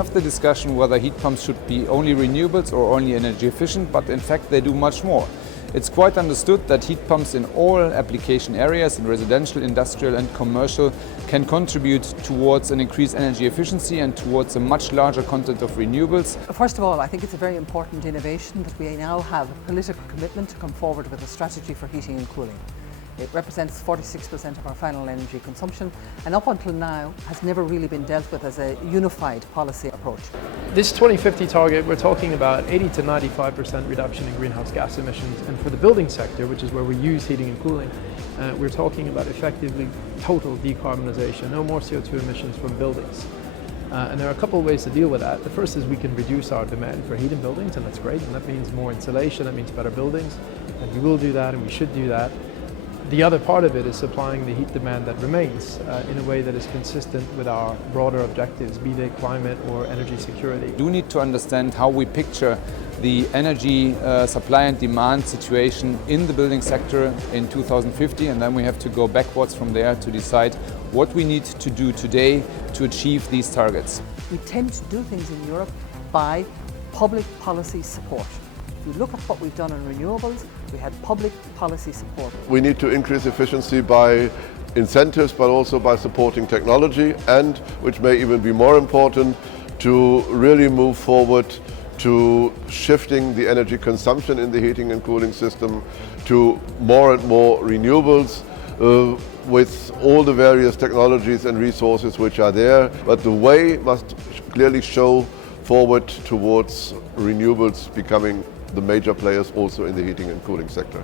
have the discussion whether heat pumps should be only renewables or only energy efficient, but in fact they do much more. It's quite understood that heat pumps in all application areas, in residential, industrial and commercial, can contribute towards an increased energy efficiency and towards a much larger content of renewables. First of all, I think it's a very important innovation that we now have a political commitment to come forward with a strategy for heating and cooling. It represents 46% of our final energy consumption, and up until now has never really been dealt with as a unified policy approach. This 2050 target, we're talking about 80 to 95% reduction in greenhouse gas emissions, and for the building sector, which is where we use heating and cooling, we're talking about effectively total decarbonisation, no more CO2 emissions from buildings. And there are a couple of ways to deal with that. The first is we can reduce our demand for heat in buildings, and that's great, and that means more insulation, that means better buildings, and we will do that and we should do that. The other part of it is supplying the heat demand that remains in a way that is consistent with our broader objectives, be they climate or energy security. We do need to understand how we picture the energy supply and demand situation in the building sector in 2050, and then we have to go backwards from there to decide what we need to do today to achieve these targets. We tend to do things in Europe by public policy support. If you look at what we've done on renewables, we had public policy support. We need to increase efficiency by incentives, but also by supporting technology, and, which may even be more important, to really move forward to shifting the energy consumption in the heating and cooling system to more and more renewables, with all the various technologies and resources which are there. But the way must clearly show forward towards renewables becoming the major players also in the heating and cooling sector.